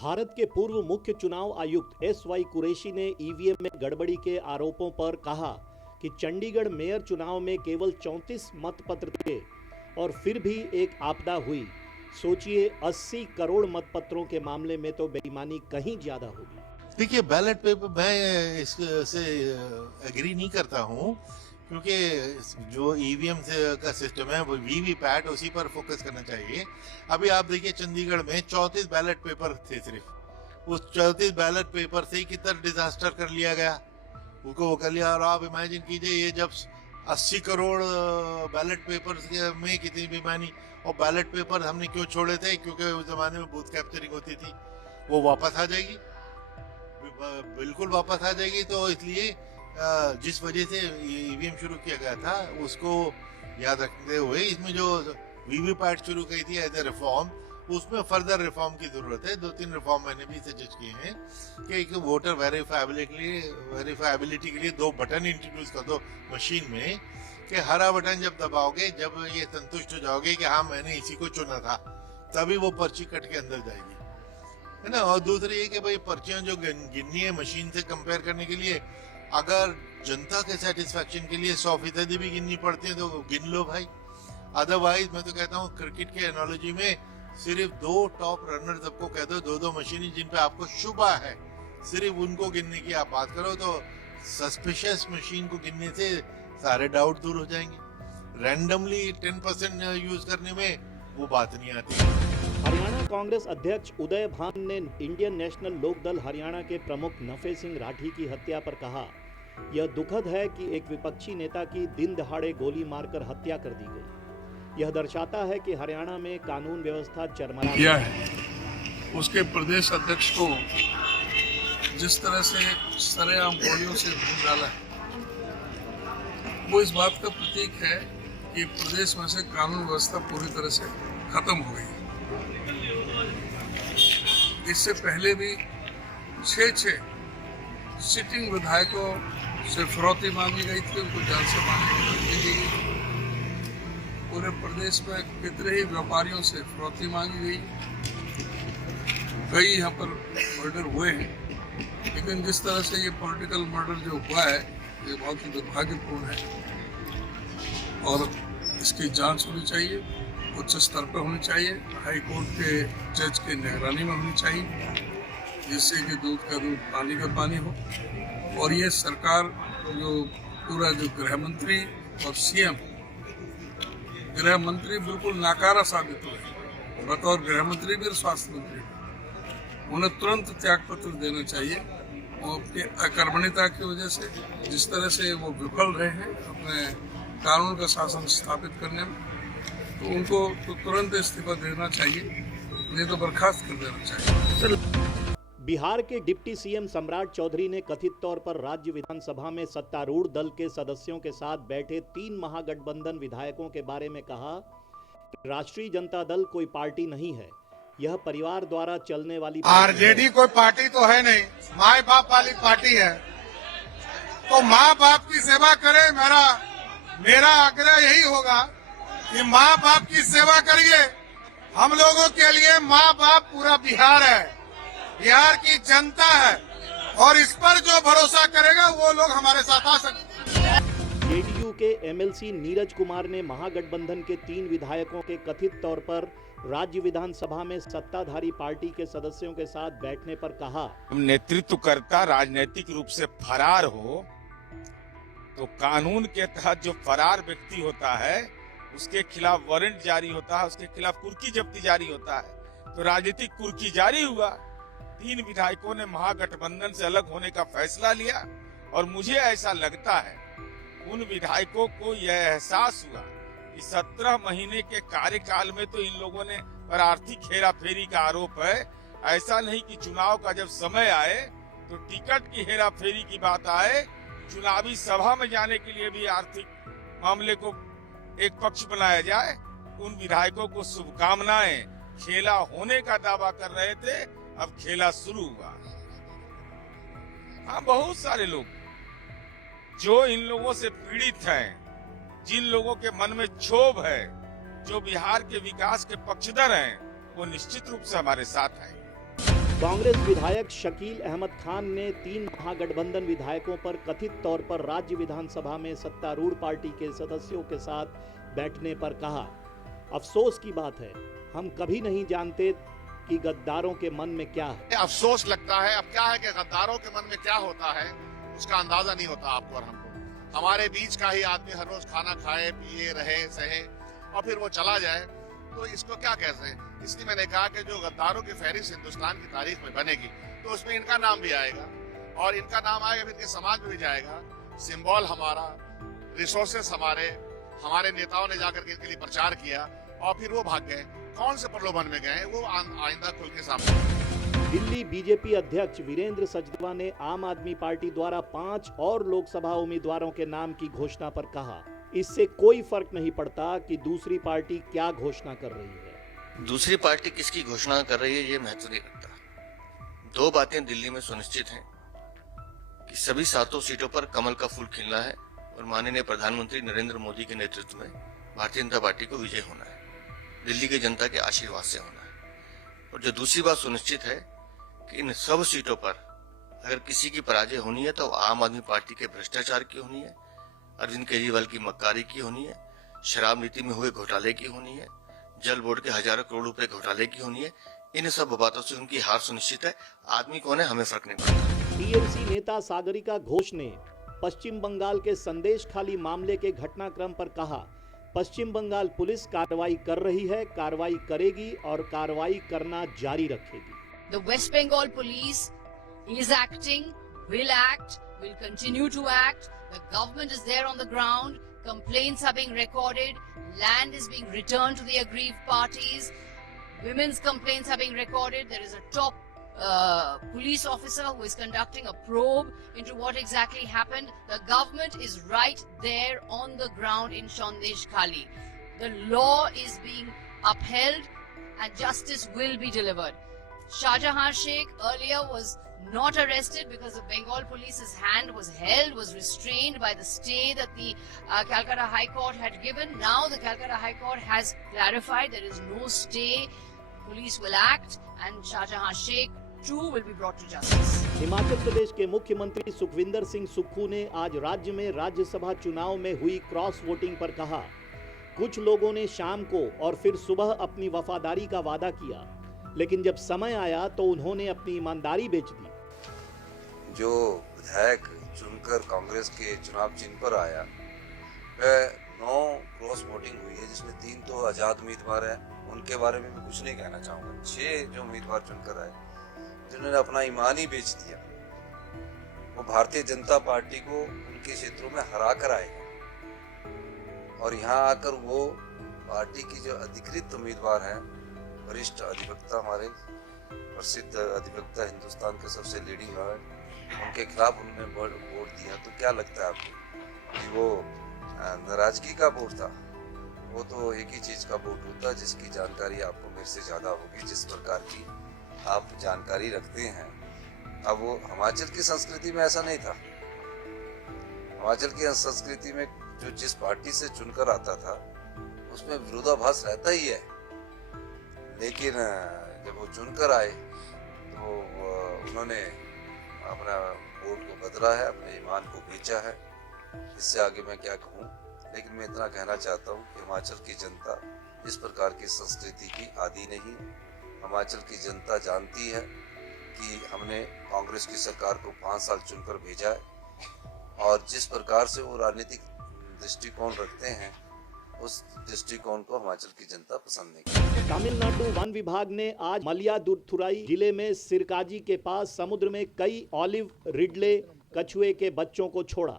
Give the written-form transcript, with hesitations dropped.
भारत के पूर्व मुख्य चुनाव आयुक्त एस.वाई. कुरैशी ने ईवीएम में गड़बड़ी के आरोपों पर कहा कि चंडीगढ़ मेयर चुनाव में केवल 34 मतपत्र थे और फिर भी एक आपदा हुई। सोचिए 80 करोड़ मतपत्रों के मामले में तो बेईमानी कहीं ज्यादा होगी। देखिए, बैलेट पेपर मैं इससे एग्री नहीं करता हूँ, क्योंकि जो ईवीएम का सिस्टम है वो वीवीपैट, उसी पर फोकस करना चाहिए। अभी आप देखिए, चंडीगढ़ में 34 बैलेट पेपर थे सिर्फ। उस 34 बैलेट पेपर से ही कितना डिजास्टर कर लिया गया, उनको वो कर लिया। और आप इमेजिन कीजिए, ये जब 80 करोड़ बैलेट पेपर में कितनी बेईमानी। और बैलेट पेपर हमने क्यों छोड़े थे? क्योंकि उस जमाने में बूथ कैप्चरिंग होती थी। वो वापस आ जाएगी, बिल्कुल वापस आ जाएगी। तो इसलिए जिस वजह से ईवीएम शुरू किया गया था उसको याद रखते हुए इसमें जो वीवीपैट शुरू की थी एज ए रिफॉर्म, उसमें फर्दर रिफॉर्म की जरूरत है। 2-3 रिफॉर्म मैंने भी सजेस्ट किए हैं कि एक वोटर वेरीफाइबिलिटी के लिए 2 बटन इंट्रोड्यूस कर दो मशीन में, कि हरा बटन जब दबाओगे, जब ये संतुष्ट हो जाओगे कि हाँ मैंने इसी को चुना था, तभी वो पर्ची कट के अंदर जाएगी, है ना। और दूसरी ये कि भाई पर्चियां जो गिननी है मशीन से कंपेयर करने के लिए, अगर जनता के सेटिस्फेक्शन के लिए 100% भी गिननी पड़ती है तो गिन लो भाई। अदरवाइज मैं तो कहता हूँ, क्रिकेट के एनालॉजी में सिर्फ 2 टॉप रनर सबको कह दो, 2-2 मशीनें जिन पे आपको शुबा है, सिर्फ उनको गिनने की आप बात करो, तो सस्पिशियस मशीन को गिनने से सारे डाउट दूर हो जाएंगे। रैंडमली 10% यूज करने में वो बात नहीं आती। हरियाणा कांग्रेस अध्यक्ष उदय भान ने इंडियन नेशनल लोकदल हरियाणा के प्रमुख नफे सिंह राठी की हत्या पर कहा, यह दुखद है कि एक विपक्षी नेता की दिन दहाड़े गोली मारकर हत्या कर दी गई। यह दर्शाता है कि हरियाणा में कानून व्यवस्था चरमरा किया है। उसके प्रदेश अध्यक्ष को जिस तरह से सरेआम गोलियों से भून डाला है, वो इस बात का प्रतीक है कि प्रदेश में से कानून व्यवस्था पूरी तरह से खत्म हो गई। इससे पहले भी 6 सिटिंग विधायकों से फिरौती मांगी गई थी, उनको जेल से मारने की धमकी दी गई। पूरे प्रदेश में कितने ही व्यापारियों से फिरौती मांगी गई। कई यहाँ पर मर्डर हुए हैं, लेकिन जिस तरह से ये पॉलिटिकल मर्डर जो हुआ है, ये बहुत ही दुर्भाग्यपूर्ण है और इसकी जांच होनी चाहिए, उच्च स्तर पर होनी चाहिए, हाई कोर्ट के जज के निगरानी में होनी चाहिए, जिससे कि दूध का दूध पानी का पानी हो। और ये सरकार जो पूरा जो गृह मंत्री और सीएम, गृह मंत्री बिल्कुल नाकारा साबित हुए, बतौर गृह मंत्री भी और स्वास्थ्य मंत्री भी। उन्हें तुरंत त्यागपत्र देना चाहिए। और अपनी अकर्मण्यता की वजह से जिस तरह से वो विफल रहे हैं अपने कानून का शासन स्थापित करने में, तो उनको तो तुरंत इस्तीफा देना चाहिए, नहीं तो बर्खास्त कर देना चाहिए। बिहार के डिप्टी सीएम सम्राट चौधरी ने कथित तौर पर राज्य विधानसभा में सत्तारूढ़ दल के सदस्यों के साथ बैठे 3 महागठबंधन विधायकों के बारे में कहा, राष्ट्रीय जनता दल कोई पार्टी नहीं है, यह परिवार द्वारा चलने वाली आरजेडी कोई पार्टी तो है नहीं, माँ बाप वाली पार्टी है। तो माँ बाप की सेवा करे। मेरा आग्रह यही होगा कि माँ बाप की सेवा करिए। हम लोगों के लिए माँ बाप पूरा बिहार है, बिहार की जनता है, और इस पर जो भरोसा करेगा वो लोग हमारे साथ आ सकते हैं। जेडीयू के एमएलसी नीरज कुमार ने महागठबंधन के 3 विधायकों के कथित तौर पर राज्य विधानसभा में सत्ताधारी पार्टी के सदस्यों के साथ बैठने पर कहा, नेतृत्वकर्ता राजनीतिक रूप से फरार हो तो कानून के तहत जो फरार व्यक्ति होता है उसके खिलाफ वारंट जारी होता है, उसके खिलाफ कुर्की जब्ती जारी होता है। तो राजनीतिक कुर्की जारी हुआ। 3 विधायकों ने महागठबंधन से अलग होने का फैसला लिया और मुझे ऐसा लगता है उन विधायकों को यह एहसास हुआ कि 17 महीने के कार्यकाल में तो इन लोगों ने पर आर्थिक हेराफेरी का आरोप है। ऐसा नहीं कि चुनाव का जब समय आए तो टिकट की हेराफेरी की बात आए, चुनावी सभा में जाने के लिए भी आर्थिक मामले को एक पक्ष बनाया जाए। उन विधायकों को शुभकामनाएं। खेला होने का दावा कर रहे थे, अब खेला शुरू हुआ। हाँ, बहुत सारे लोग जो इन लोगों से पीड़ित हैं, जिन लोगों के मन में क्षोभ है, जो बिहार के विकास के पक्षधर हैं, वो निश्चित रूप से हमारे साथ हैं। कांग्रेस विधायक शकील अहमद खान ने 3 महागठबंधन विधायकों पर कथित तौर पर राज्य विधानसभा में सत्तारूढ़ पार्टी के सदस्यों के साथ बैठने पर कहा, अफसोस की बात है, हम कभी नहीं जानते कि गद्दारों के मन में क्या है। अफसोस लगता है। अब क्या है कि गद्दारों के मन में क्या होता है उसका अंदाजा नहीं होता आपको और हमको। हमारे बीच का ही आदमी हर रोज खाना खाए, पिए, रहे, सहे और फिर वो चला जाए तो इसको क्या कहते हैं। इसलिए मैंने कहा कि जो गद्दारों की फहरिस्त हिंदुस्तान की तारीख में बनेगी तो उसमें इनका नाम भी आएगा और इनका नाम आएगा फिर इनके समाज में भी जाएगा। सिंबल हमारा, रिसोर्सेस हमारे नेताओं ने जाकर के इनके लिए प्रचार किया और फिर वो भाग गए। कौन से प्रलोभन में गए वो आइंदा खुल के सामने। दिल्ली बीजेपी अध्यक्ष वीरेंद्र सचदेवा ने आम आदमी पार्टी द्वारा 5 और लोकसभा उम्मीदवारों के नाम की घोषणा पर कहा, इससे कोई फर्क नहीं पड़ता कि दूसरी पार्टी क्या घोषणा कर रही है। दूसरी पार्टी किसकी घोषणा कर रही है ये महत्व नहीं रखता। 2 बातें दिल्ली में सुनिश्चित हैं कि सभी 7 सीटों पर कमल का फूल खिलना है और माननीय प्रधानमंत्री नरेंद्र मोदी के नेतृत्व में भारतीय जनता पार्टी को विजय होना है, दिल्ली की जनता के आशीर्वाद से होना है। और जो दूसरी बात सुनिश्चित है कि इन सब सीटों पर अगर किसी की पराजय होनी है तो आम आदमी पार्टी के भ्रष्टाचार की होनी है, अरविंद केजरीवाल की मक्कारी की होनी है, शराब नीति में हुए घोटाले की होनी है, जल बोर्ड के हजारों करोड़ रुपए घोटाले की होनी है। इन सब बातों से उनकी हार सुनिश्चित है। आदमी कौन है हमें फर्क नहीं पड़ता। टीएमसी नेता सागरिका घोष ने पश्चिम बंगाल के संदेश खाली मामले के घटनाक्रम पर कहा, पश्चिम बंगाल पुलिस कार्रवाई कर रही है, कार्रवाई करेगी और कार्रवाई करना जारी रखेगी। The West Bengal police is acting, will act, will continue to act. The government is there on the ground. Complaints are being recorded. Land is being returned to the aggrieved parties. Women's complaints are being recorded. There is a top police officer who is conducting a probe into what exactly happened. The government is right there on the ground in Sandesh Khali. The law is being upheld and justice will be delivered. Shahjahan Sheikh earlier was not arrested because the Bengal police's hand was held, was restrained by the stay that the Calcutta High Court had given. Now the Calcutta High Court has clarified there is no stay. Police will act and Shahjahan Sheikh too will be brought to justice. Himachal Pradesh के मुख्यमंत्री सुखविंदर सिंह सुक्खू ने आज राज्य में राज्यसभा चुनाव में हुई cross voting पर कहा, कुछ लोगों ने शाम को और फिर सुबह अपनी वफादारी का वादा किया, लेकिन जब समय आया तो उन्होंने अपनी ईमानदारी बेच दी। जो विधायक चुनकर कांग्रेस के चुनाव चिन्ह पर आया वह 9 क्रॉस वोटिंग हुई है, जिसमें 3 तो आजाद उम्मीदवार हैं, उनके बारे में मैं कुछ नहीं कहना चाहूँगा। 6 जो उम्मीदवार चुनकर आए जिन्होंने अपना ईमान ही बेच दिया, वो भारतीय जनता पार्टी को उनके क्षेत्रों में हरा कर आए और यहाँ आकर वो पार्टी की जो अधिकृत उम्मीदवार हैं, वरिष्ठ अधिवक्ता, हमारे प्रसिद्ध अधिवक्ता, हिंदुस्तान के सबसे लीडिंग लॉयर, उनके खिलाफ उन्होंने वोट दिया। तो क्या लगता है आपको कि वो नाराजगी का वोट था? वो तो एक ही चीज का वोट होता है जिसकी जानकारी आपको मेरे से ज्यादा होगी, जिस प्रकार की आप जानकारी रखते हैं। अब वो हिमाचल की संस्कृति में ऐसा नहीं था। हिमाचल की संस्कृति में जो जिस पार्टी से चुनकर आता था उसमें विरोधाभास रहता ही है, लेकिन जब वो चुनकर आए तो उन्होंने अपना वोट को बदला है, अपने ईमान को बेचा है। इससे आगे मैं क्या कहूँ, लेकिन मैं इतना कहना चाहता हूँ कि हिमाचल की जनता इस प्रकार की संस्कृति की आदी नहीं। हिमाचल की जनता जानती है कि हमने कांग्रेस की सरकार को 5 साल चुनकर भेजा है और जिस प्रकार से वो राजनीतिक दृष्टिकोण रखते हैं उस दृष्टिकोण को हिमाचल की जनता पसंद नहीं करती। तमिलनाडु वन विभाग ने आज मल्यादुथुराई जिले में सिरकाजी के पास समुद्र में कई ऑलिव रिडले कछुए के बच्चों को छोड़ा।